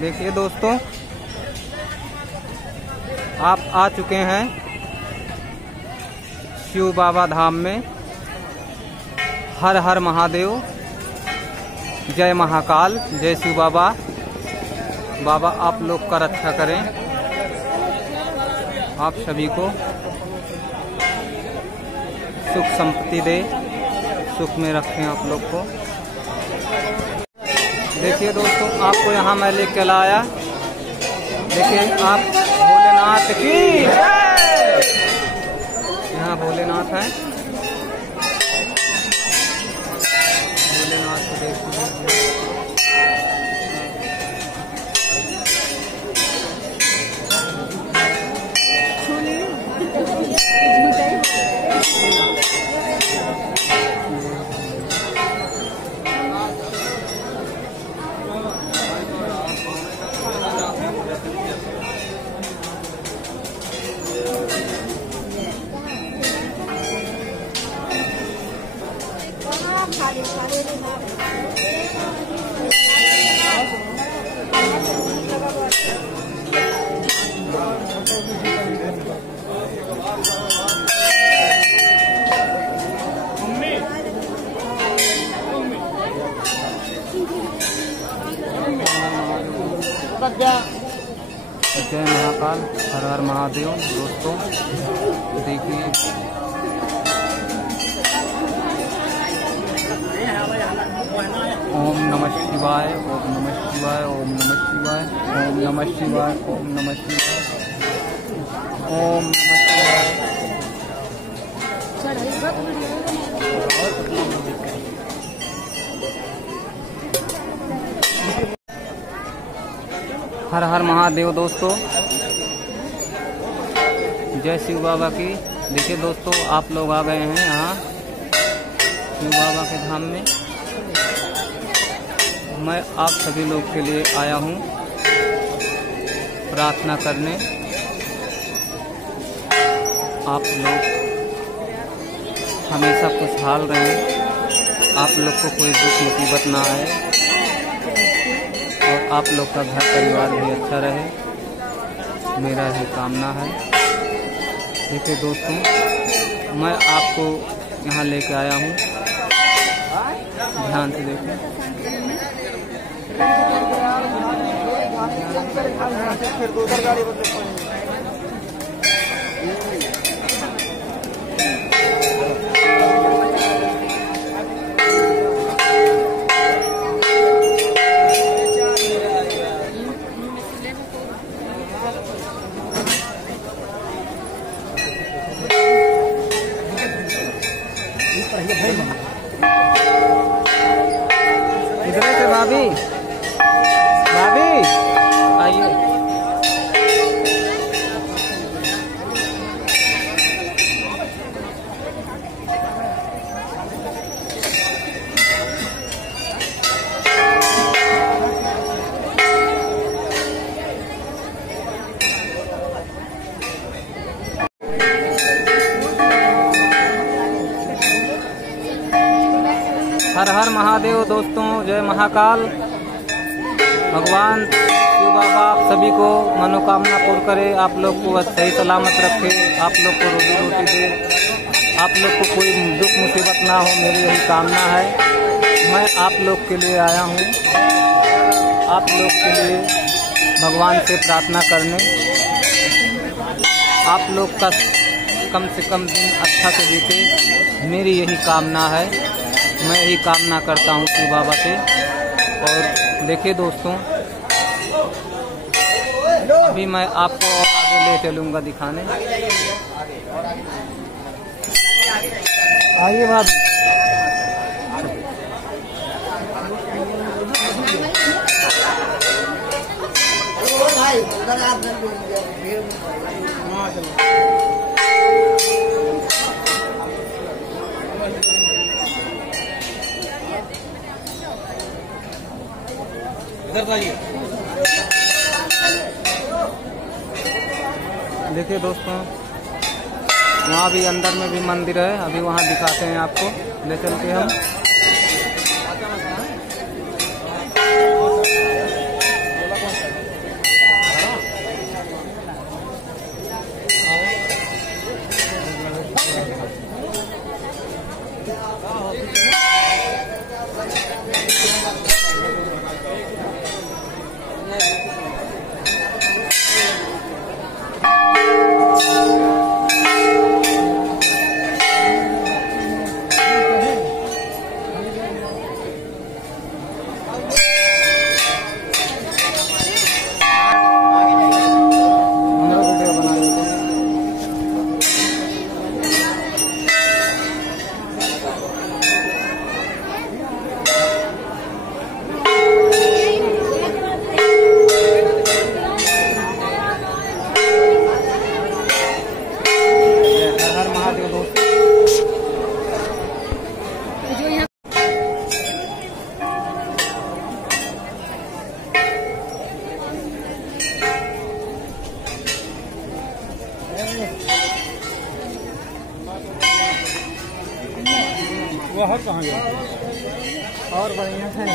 देखिए दोस्तों, आप आ चुके हैं शिव बाबा धाम में। हर हर महादेव, जय महाकाल, जय शिव बाबा। बाबा आप लोग का रक्षा करें, आप सभी को सुख संपत्ति दे, सुख में रखें आप लोग को। देखिए दोस्तों, आपको यहाँ मैं लेके लाया। देखिए आप भोलेनाथ की जय। यहाँ भोलेनाथ है, भोलेनाथ को देखिए। जय महाकाल, हर हर महादेव। दोस्तों देखिए, ओम नमः शिवाय, ओम नमः शिवाय, ओम नमः शिवाय, ओम नमः शिवाय, ओम नमः शिवाय, ओम नमः शिवाय। हर हर महादेव। दोस्तों जय शिव बाबा की। देखिए दोस्तों, आप लोग आ गए हैं यहाँ शिव बाबा के धाम में। मैं आप सभी लोग के लिए आया हूँ प्रार्थना करने। आप लोग हमेशा खुशहाल रहें, आप लोग को कोई दुख मुसीबत ना आए और आप लोग का घर परिवार भी अच्छा रहे, मेरा ही कामना है। देखिए दोस्तों, मैं आपको यहाँ लेके आया हूँ, ध्यान से देखो। किधर से भाभी? भाभी आइए। हर हर महादेव। दोस्तों जय महाकाल। भगवान शिव बाबा आप सभी को मनोकामना पूर्ण करे, आप लोग को सही सलामत रखे, आप लोग को रोजी रोटी दे, आप लोग को कोई दुख मुसीबत ना हो, मेरी यही कामना है। मैं आप लोग के लिए आया हूँ, आप लोग के लिए भगवान से प्रार्थना करने। आप लोग का कम से कम दिन अच्छा से बीते, मेरी यही कामना है। मैं यही कामना करता हूँ शिव बाबा से। और देखिए दोस्तों, अभी मैं आपको और आगे ले चलूँगा दिखाने। आइए भाभी। देखिए दोस्तों, वहाँ भी अंदर में भी मंदिर है, अभी वहाँ दिखाते हैं आपको, ले चल के हम। बाहर कहाँ गया और बढ़िया है।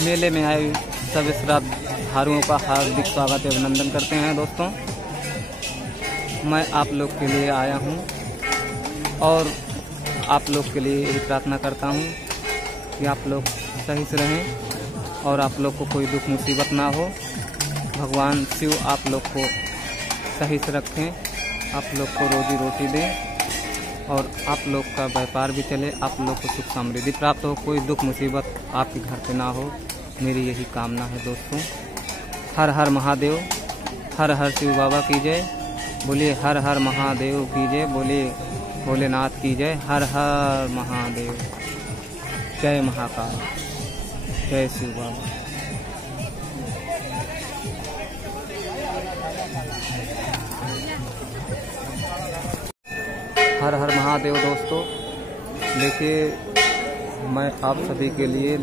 मेले में आए सभी श्रद्धालुओं का हार्दिक स्वागत एवं अभिनंदन करते हैं दोस्तों। मैं आप लोग के लिए आया हूं और आप लोग के लिए यही प्रार्थना करता हूं कि आप लोग सही से रहें और आप लोग को कोई दुख मुसीबत ना हो। भगवान शिव आप लोग को सही से रखें, आप लोग को रोजी रोटी दें और आप लोग का व्यापार भी चले, आप लोग को सुख समृद्धि प्राप्त हो, कोई दुख मुसीबत आपके घर पे ना हो। मेरी यही कामना है दोस्तों। हर हर महादेव, हर हर शिव बाबा की जय। बोलिए हर हर महादेव की जय, बोलिए भोलेनाथ की जय। हर हर महादेव, जय महाकाल, जय शिव बाबा। हर हर महादेव दोस्तों। देखिए मैं आप सभी के लिए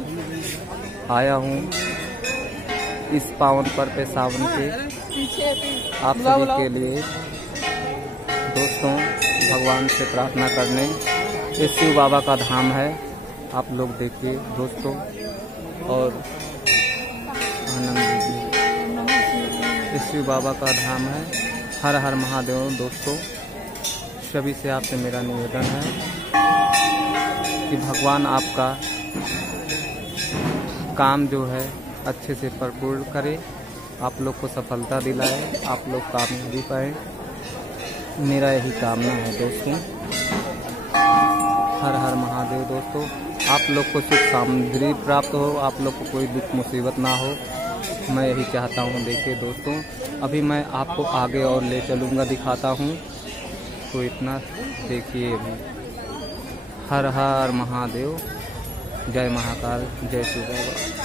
आया हूँ इस पावन पर्व पे सावन के आप सभी के लिए दोस्तों भगवान से प्रार्थना करने। ये शिव बाबा का धाम है, आप लोग देखिए दोस्तों और आनंद लीजिए। ये शिव बाबा का धाम है। हर हर महादेव दोस्तों। सभी से आपसे मेरा निवेदन है कि भगवान आपका काम जो है अच्छे से भरपूर करे, आप लोग को सफलता दिलाए, आप लोग कामयाबी पाए। मेरा यही कामना है दोस्तों। हर हर महादेव दोस्तों। आप लोग को सुख समृद्धि प्राप्त हो, आप लोग को कोई दुख मुसीबत ना हो, मैं यही चाहता हूँ। देखिए दोस्तों अभी मैं आपको आगे और ले चलूँगा, दिखाता हूँ, तो इतना देखिए अभी। हर हर महादेव, जय महाकाल, जय शिव बाबा।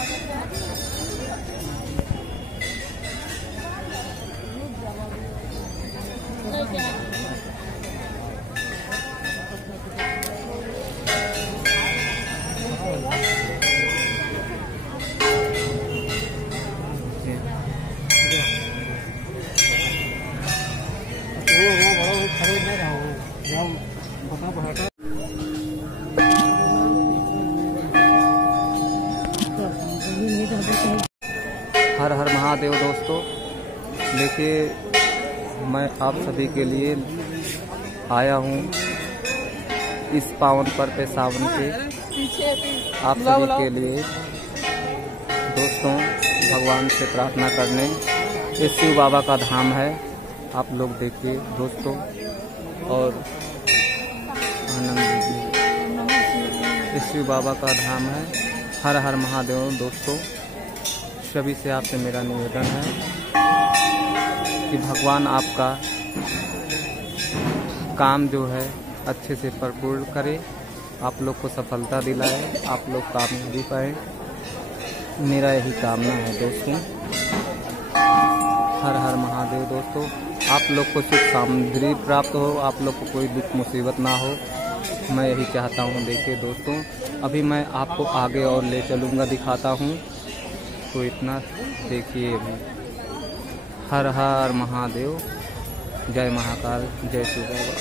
हर हर महादेव दोस्तों। देखिए मैं आप सभी के लिए आया हूँ इस पावन पर्व पे सावन के आप सभी के लिए दोस्तों भगवान से प्रार्थना करने। ये शिव बाबा का धाम है, आप लोग देखिए दोस्तों और आनंद लीजिए। ये शिव बाबा का धाम है। हर हर महादेव दोस्तों। सभी से आपसे मेरा निवेदन है कि भगवान आपका काम जो है अच्छे से भरपूर करे, आप लोग को सफलता दिलाए, आप लोग कामयाबी पाए। मेरा यही कामना है दोस्तों। हर हर महादेव दोस्तों। आप लोग को सुख समृद्धि प्राप्त हो, आप लोग को कोई दुख मुसीबत ना हो, मैं यही चाहता हूँ। देखिए दोस्तों अभी मैं आपको आगे और ले चलूँगा, दिखाता हूँ, तो इतना देखिए अभी। हर हर महादेव, जय महाकाल, जय शिव बाबा।